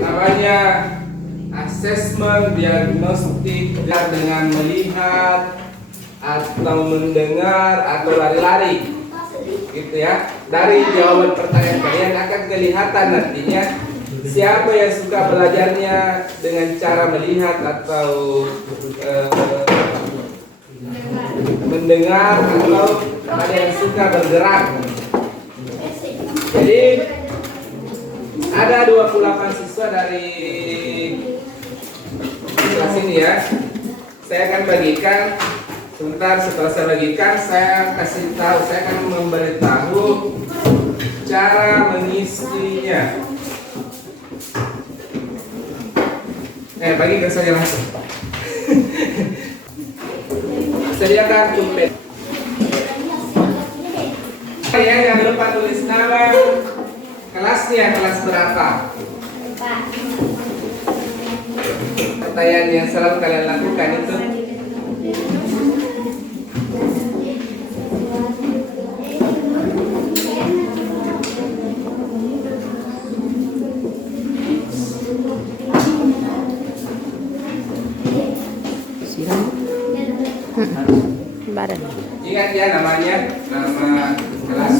Namanya asesmen diagnostik dengan melihat atau mendengar atau lari-lari, gitu ya. Dari jawaban pertanyaan kalian akan kelihatan nantinya siapa yang suka belajarnya dengan cara melihat atau mendengar, atau ada yang suka bergerak. Jadi ada 28 siswa dari kelas ini ya. Saya akan bagikan sebentar. Setelah saya bagikan, saya kasih tahu, saya akan memberitahu cara mengisinya. Bagikan saja langsung. Sediakan pulpen. Ya, jangan lupa tulis nama, kelasnya, kelas berapa. Pertanyaan yang selalu kalian lakukan itu. Badan. Ingat ya namanya, nama kelas.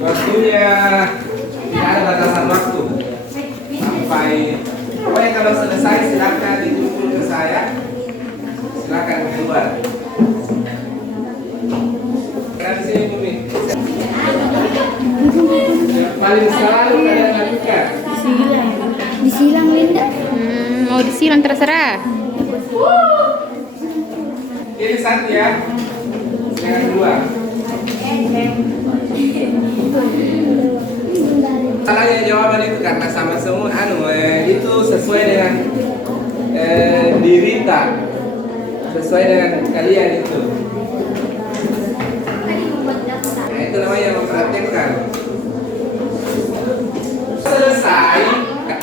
Waktunya tidak ada batasan waktu. Sampai pokoknya kalau selesai silakan ditumpul ke saya. Silakan keluar. Di sini Bumi. Yang paling selalu kalian lakukan. Disilang Linda. Mau disilang terserah. Ini satu ya. Jangan dua. Salahnya jawaban itu karena sama semua itu sesuai dengan dirita, sesuai dengan kalian itu. Nah, itu namanya memperhatikan. Selesai.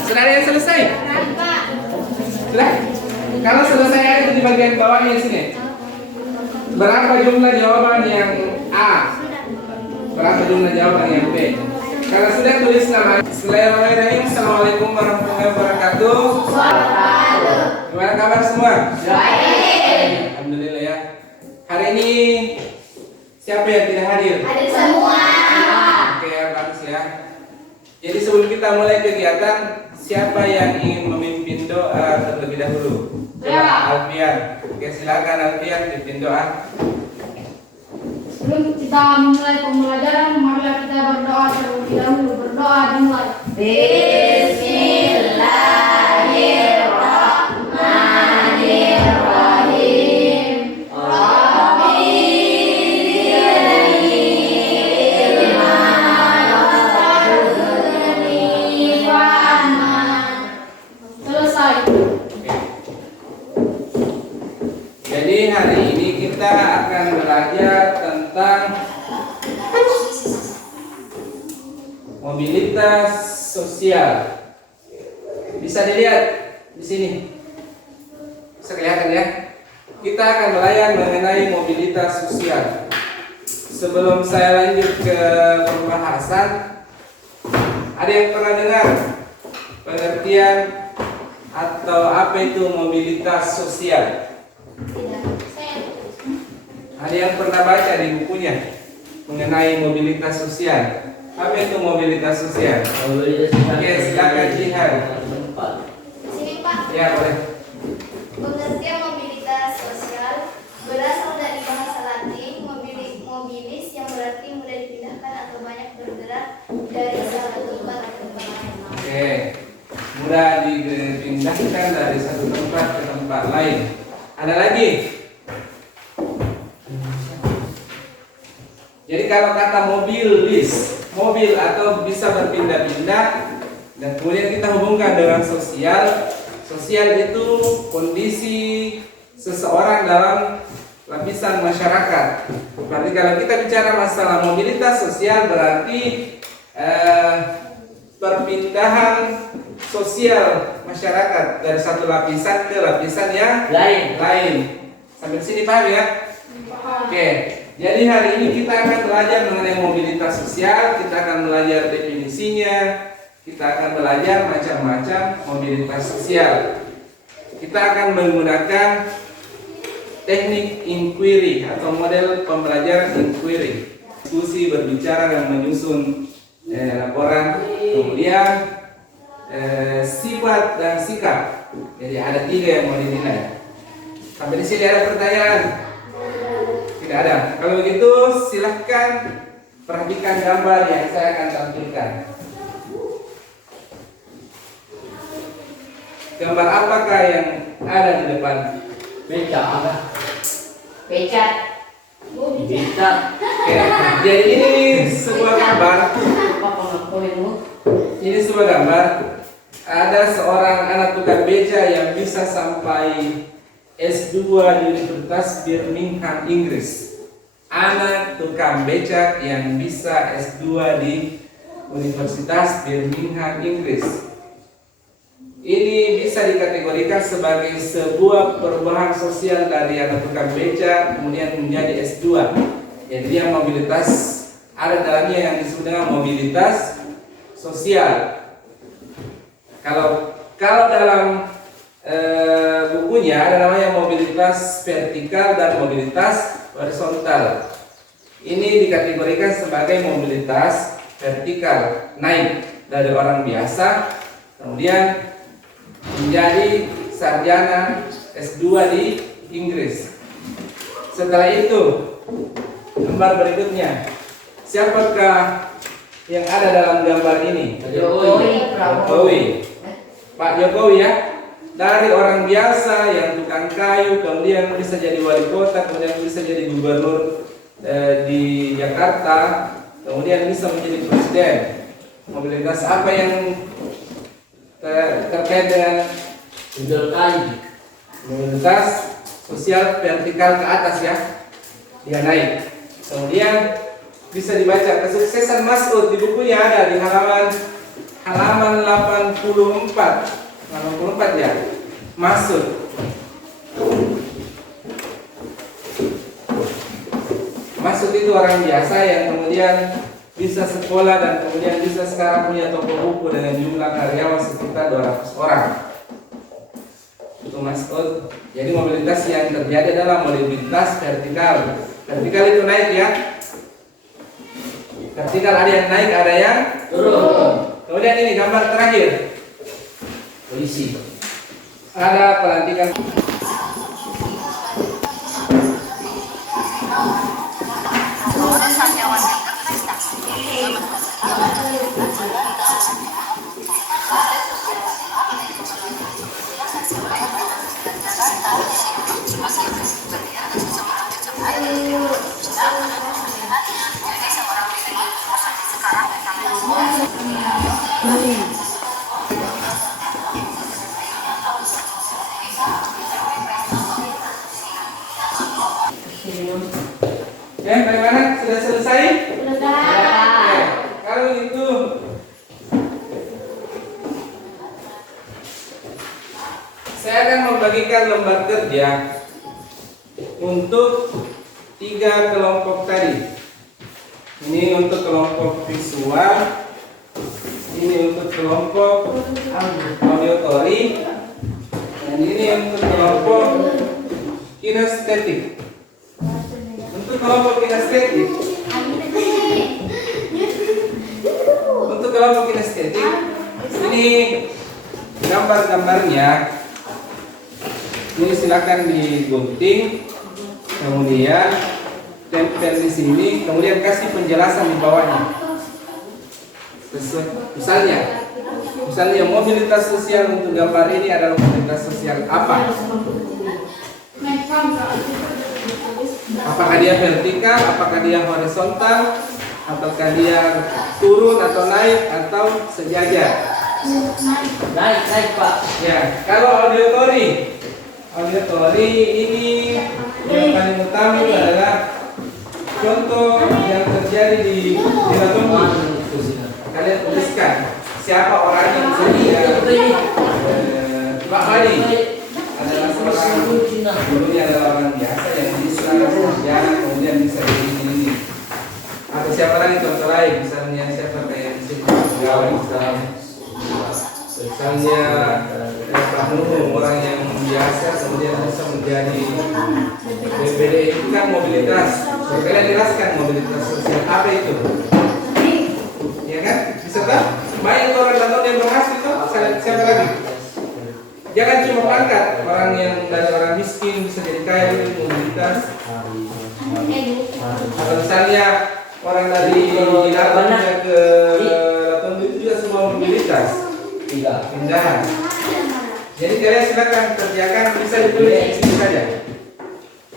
Sudah ada yang selesai? Sudah? Kalau selesai ada di bagian bawahnya sini. Berapa jumlah jawaban yang A? Berapa jumlah jawaban yang B? Kalau sudah tulis nama. Bismillahirrahmanirrahim. Assalamualaikum warahmatullahi wabarakatuh. Gimana kabar semua? Baik. Alhamdulillah ya. Hari ini siapa yang tidak hadir? Hadir semua. Oke, bagus ya. Jadi sebelum kita mulai kegiatan, siapa yang ingin memimpin doa terlebih dahulu? Coba Alfian. Oke, silakan Alfian pimpin doa. Sebelum kita memulai pembelajaran, marilah kita berdoa terlebih dahulu. Berdoa dimulai. Bismillahirrahmanirrahim. Selesai. Jadi hari ini kita akan belajar tentang mobilitas sosial. Bisa dilihat di sini. Bisa kelihatan ya. Kita akan belajar mengenai mobilitas sosial. Sebelum saya lanjut ke pembahasan, ada yang pernah dengar pengertian atau apa itu mobilitas sosial? Ada yang pernah baca di bukunya mengenai mobilitas sosial? Apa itu mobilitas sosial? Oke, silakan Jihan. Sini Pak. Ya, boleh. Pengertian mobilitas sosial berasal dari bahasa Latin mobilis yang berarti mudah dipindahkan atau banyak bergerak dari satu tempat ke tempat lain. Oke, mudah dipindahkan dari satu tempat ke tempat lain. Ada lagi? Jadi kalau kata mobilis, mobil atau bisa berpindah-pindah, dan kemudian kita hubungkan dengan sosial. Sosial itu kondisi seseorang dalam lapisan masyarakat. Berarti kalau kita bicara masalah mobilitas sosial berarti perpindahan sosial masyarakat dari satu lapisan ke lapisan yang lain. Sampai sini paham ya? Oke. Jadi hari ini kita akan belajar mengenai mobilitas sosial, kita akan belajar definisinya, kita akan belajar macam-macam mobilitas sosial. Kita akan menggunakan teknik inquiry atau model pembelajaran inquiry, diskusi, berbicara dan menyusun laporan, kemudian sifat dan sikap. Jadi ada 3 yang mau dinilai. Sampai di sini ada pertanyaan? Tidak ada. Kalau begitu silahkan perhatikan gambar yang saya akan tampilkan. Gambar apakah yang ada di depan? Beca apa? Beca. Beca. Oke. Jadi ini sebuah gambar. Apa pengakuanmu? Ini sebuah gambar. Ada seorang anak tukang beca yang bisa sampai S2 di Universitas Birmingham, Inggris. Anak tukang becak yang bisa S2 di Universitas Birmingham, Inggris. Ini bisa dikategorikan sebagai sebuah perubahan sosial dari anak tukang becak kemudian menjadi S2. Jadi dia mobilitas, ada dalamnya yang disebut dengan mobilitas sosial. Kalau dalam bukunya ada namanya mobilitas vertikal dan mobilitas horizontal. Ini dikategorikan sebagai mobilitas vertikal, naik dari orang biasa kemudian menjadi sarjana S2 di Inggris. Setelah itu, gambar berikutnya. Siapakah yang ada dalam gambar ini? Jokowi. Pak Jokowi ya. Dari orang biasa yang tukang kayu, kemudian bisa jadi wali kota, kemudian bisa jadi gubernur di Jakarta, kemudian bisa menjadi presiden. Mobilitas apa yang terkait dengan mobilitas sosial vertikal ke atas ya, dia naik. Kemudian bisa dibaca kesuksesan Mas'ud di bukunya ada di halaman 84 ya. Mas'ud. Mas'ud itu orang biasa yang kemudian bisa sekolah dan kemudian bisa sekarang punya toko buku dengan jumlah karyawan sekitar 200 orang. Itu Mas'ud. Jadi mobilitas yang terjadi adalah mobilitas vertikal. Vertikal itu naik ya. Vertikal ada yang naik, ada yang turun. Kemudian ini gambar terakhir. Polisi. Ada pelantikan. Ya, bagaimana? Sudah selesai? Selesai. Ya, kalau itu saya akan membagikan lembar kerja untuk 3 kelompok tadi. Ini untuk kelompok visual, ini untuk kelompok auditory, dan ini untuk kelompok kinestetik. Untuk kelompok kinestetik, ini gambar-gambarnya. Ini silakan digunting, kemudian tempel di sini, kemudian kasih penjelasan di bawahnya. Misalnya mobilitas sosial untuk gambar ini adalah mobilitas sosial apa? Apakah dia vertikal, apakah dia horizontal, apakah dia turun atau naik atau sejajar? Naik Pak. Ya, kalau auditory ini yang paling utama itu adalah contoh yang terjadi di Lampung. Kalian tuliskan siapa orang yang Pak Hadi adalah seorang dulunya adalah orang biasa yang bisa sarjana kemudian bisa jadi orang contoh lain, misalnya siapa kayak di sini pegawai misalnya Pak Nunu, orang yang biasa kemudian bisa menjadi BPD itu kan mobilitas. Kalian jelaskan mobilitas sosial apa itu? Ya kan? Bisa tak? Banyak orang datang yang berhasil itu. Siapa lagi? Jangan cuma pangkat. Orang yang dari orang miskin bisa jadi kaya itu mobilitas. Atau misalnya orang dari Laton ke Laton itu juga semua mobilitas. Pindahan. Jadi kalian silakan kerjakan, bisa ditulis di sini saja.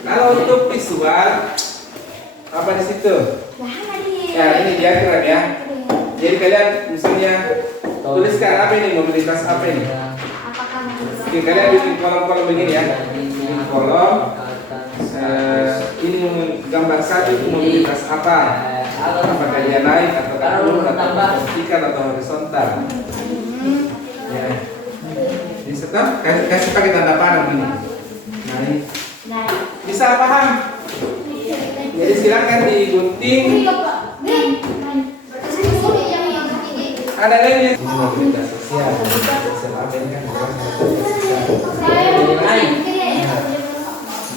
Kalau untuk visual apa di situ? Ya ini diagram ya. Jadi kalian misalnya tuliskan apa ini mobilitas apa ini? Oke, kalian bikin kolom-kolom begini ya. Bikin kolom. Ini gambar satu itu mobilitas apa? Apakah dia naik atau turun atau vertikal atau horizontal? Ya. Di setel kasih pakai tanda panah begini. Naik. Bisa paham? Jadi silakan digunting. Ada lainnya. Ini mobilitas sosial. Sosial apa ini kan?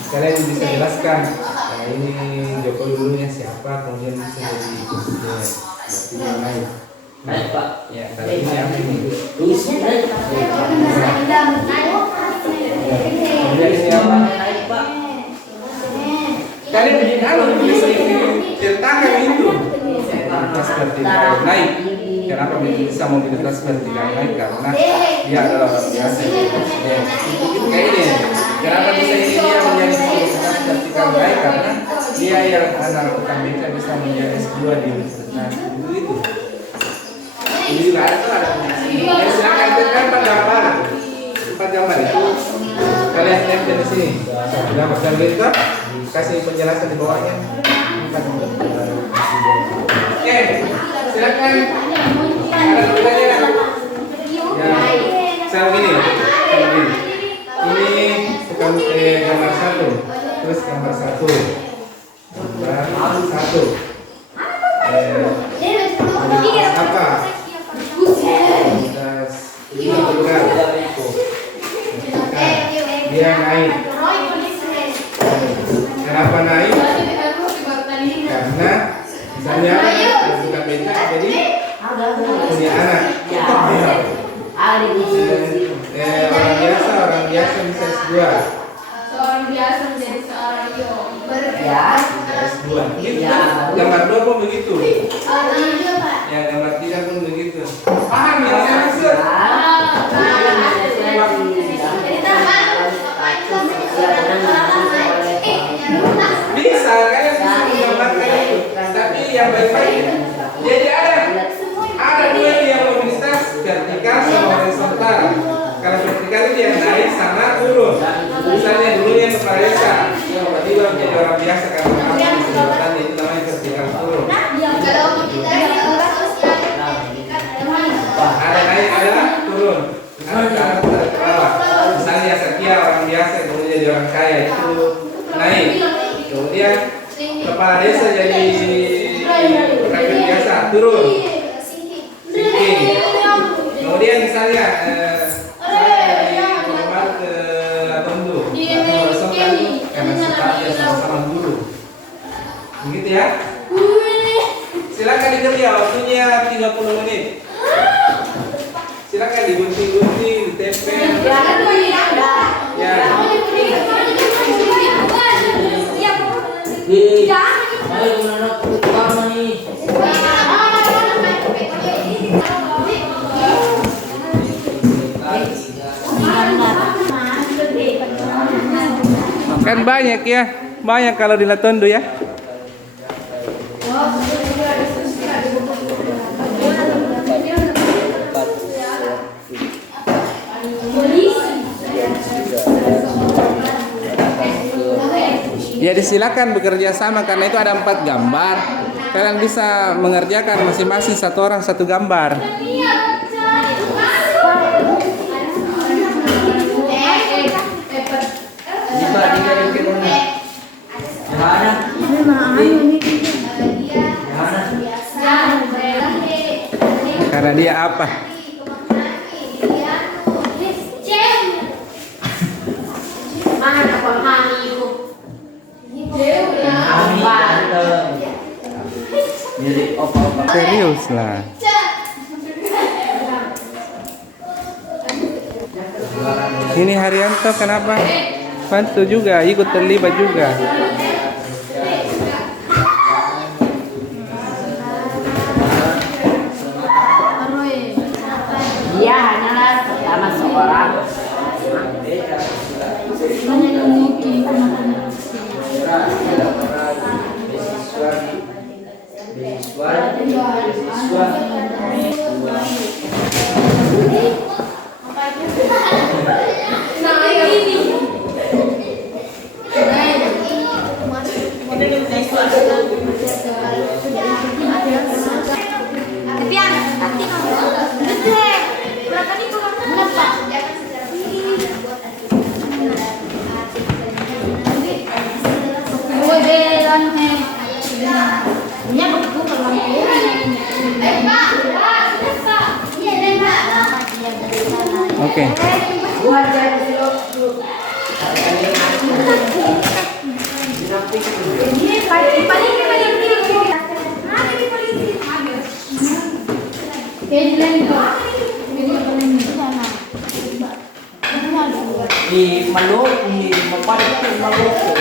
Kalian bisa jelaskan. Nah ini Jokowi dulunya siapa, kemudian bisa jadi presiden. Berarti dia naik. Naik Pak. Ya, kalau ini apa ini? Naik. Kemudian ini apa? Naik Pak. Kalian bikin halo tulis ini cetakan itu. Mobilitas vertikal naik. Kenapa bisa mobilitas vertikal naik? Karena dia adalah orang biasa jadi presiden. Kayak ini. Kenapa bisa ini dia menjadi mobilitas vertikal naik? Karena dia yang anak tukang beca bisa menjadi S2 di universitas itu. Ini juga ada. Ya silakan tekan gambar. 4 gambar itu. Kalian tempel di sini. Sudah pegang gitu. Kasih penjelasan di bawahnya. Oke, silakan. Ada pertanyaan? Ya, saya begini. Ini tukang gambar 1, terus gambar 1, gambar 1. Apa? Ini tunggal. Dia naik. Kenapa naik? Karena misalnya suka becak jadi punya anak. Orang biasa bisa S2. Seorang biasa menjadi seorang S2. Gambar 2 pun begitu. Ya gambar 3 pun begitu. Paham ya maksud? Bisa kalian bisa menggambarkan itu, tapi yang baik-baik. Jadi ada dua yang mobilitas vertikal sama horizontal. Kalau vertikal itu yang naik sama turun. Misalnya dulu yang kepala desa, tiba-tiba menjadi orang biasa karena jabatan itu namanya vertikal turun. Ada naik ada turun. Ada ke bawah. Misalnya Setia orang biasa kemudian jadi orang kaya itu naik. Kemudian kepala desa jadi rakyat biasa turun. Sinking. Kemudian misalnya dari Kolomar ke Tondo, horizontal karena sifatnya sama-sama guru. Begitu ya? Silakan dikerja, waktunya 30 menit. Silakan digunting-gunting, ditempel. Ya. Ayo anak pertama nih. Kan banyak ya, banyak kalau di Latondo ya. Ya disilakan bekerja sama karena itu ada 4 gambar. Kalian bisa mengerjakan masing-masing satu orang satu gambar. Mana? Mana? Mana? Karena dia apa? Mana dapat hani itu? Ami ganteng. Mirip opa-opa. Serius lah. Ini Haryanto kenapa? Bantu juga, ikut terlibat juga. Dia hanyalah pertama seorang. Banyak yang mungkin Oke. Di Maluku, di Maluku, Maluku.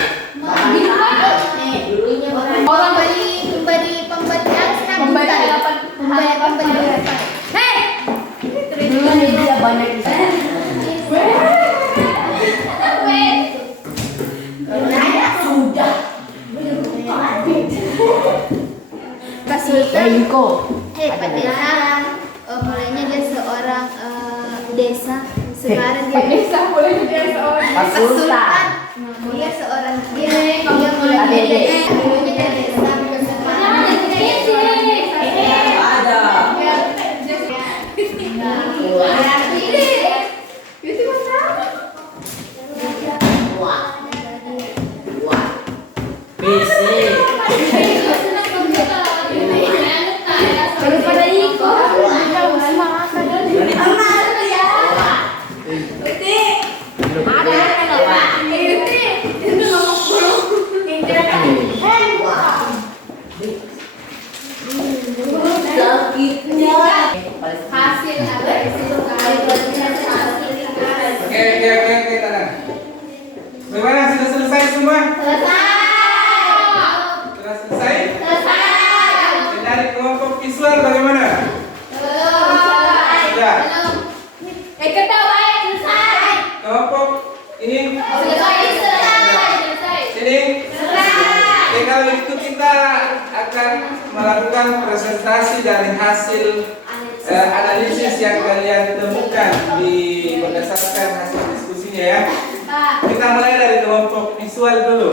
Orang beri pemberian sambutan. Pemberian. Hei! dulu dia banyak di sana. Sudah. Kasultan. Iko. Hei Pak Desa, mulainya dia seorang desa. Sekarang dia Pasultan. Dia seorang dia mulai dari dulunya dari desa. Ada. PC. Daripada Iko. Hasil Oke, tenang. Bagaimana, sudah selesai semua? Sudah selesai? Dan dari kelompok visual bagaimana? Sudah. Kelompok ini sini. Oke, kalau itu kita akan melakukan presentasi dari hasil analisis yang kalian temukan berdasarkan hasil diskusinya ya. Kita mulai dari kelompok visual dulu.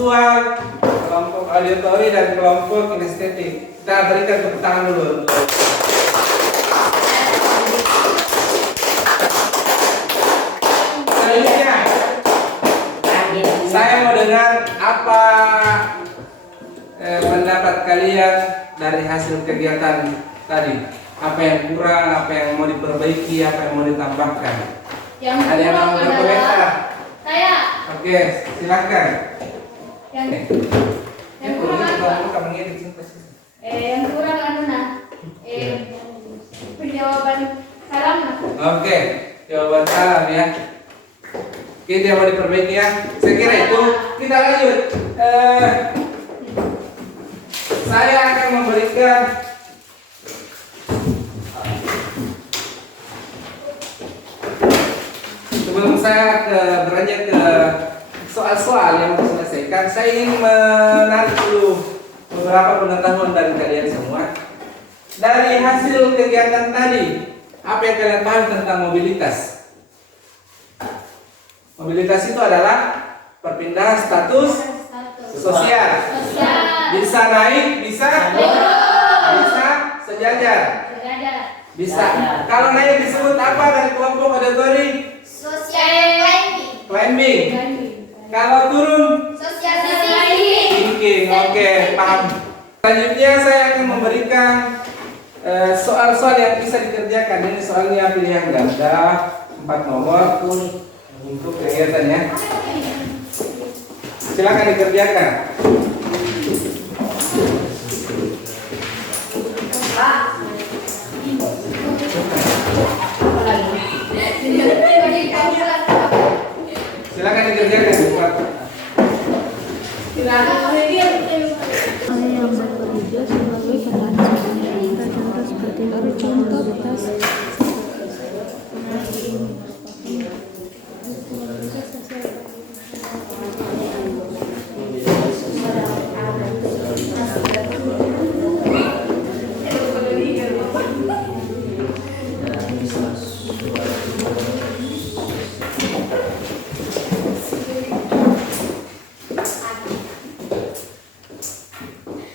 visual, kelompok auditori, dan kelompok kinestetik. Kita berikan tepuk tangan dulu. Selanjutnya, saya mau dengar apa pendapat kalian dari hasil kegiatan tadi. Apa yang kurang, apa yang mau diperbaiki, apa yang mau ditambahkan. Yang Ada yang mau kurang berkomentar? adalah saya. Oke, silakan. Yang kurang apa? Yang kurang adalah penjawaban salam. Oke, jawaban salam ya. Oke, yang mau diperbaiki ya. Saya kira itu. Kita lanjut. Saya akan memberikan sebelum saya beranjak ke soal-soal yang mau diselesaikan, saya ingin menarik dulu beberapa pengetahuan dari kalian semua. Dari hasil kegiatan tadi, apa yang kalian paham tentang mobilitas? Mobilitas itu adalah perpindahan status sosial. Bisa naik, bisa sejajar. Bisa. Kalau naik disebut apa dari kelompok auditori? Social Climbing. Kalau turun? Thinking. Oke, paham. Selanjutnya saya akan memberikan soal-soal yang bisa dikerjakan. Ini soalnya pilihan ganda 4 nomor untuk kegiatannya. Silakan dikerjakan. Silakan dikerjakan. Yang bekerja sebagai petani kita contoh seperti itu contoh tas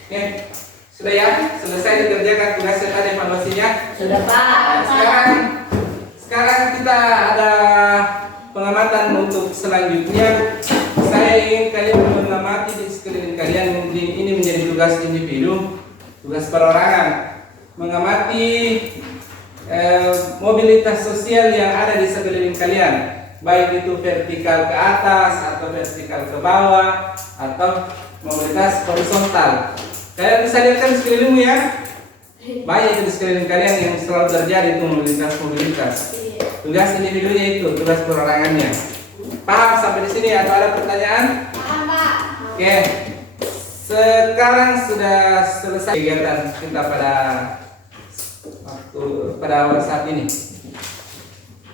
Oke, sudah ya? Selesai dikerjakan tugasnya tadi evaluasinya? Sudah Pak. Sekarang kita ada pengamatan untuk selanjutnya. Saya ingin kalian mengamati di sekeliling kalian. Ini menjadi tugas individu, tugas perorangan. Mengamati mobilitas sosial yang ada di sekeliling kalian, baik itu vertikal ke atas atau vertikal ke bawah atau mobilitas horizontal. Kalian bisa lihat kan di sekelilingmu ya, banyak di sekeliling kalian yang selalu terjadi itu mobilitas. Tugas individunya itu, tugas perorangannya. Paham sampai di sini atau ada pertanyaan? Paham, Pak. Oke, sekarang sudah selesai kegiatan kita pada awal saat ini.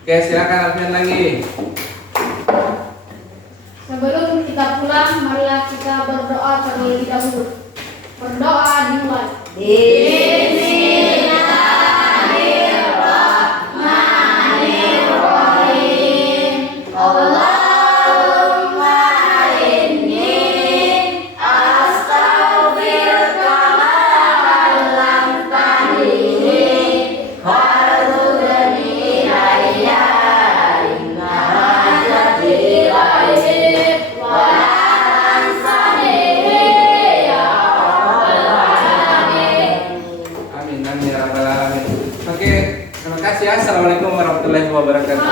Oke, silakan Alfian lagi. Sebelum kita pulang, marilah kita berdoa terlebih dahulu. Berdoa dimulai. Bismillahirrahmanirrahim. Allahumma inni astaghfiruka ma 'allamtani warzuqni ilayya inna hajati ilaik wa ansani ya rabbal alamin. Amin, amin ya rabbal alamin. Oke, terima kasih ya. Assalamualaikum warahmatullahi wabarakatuh.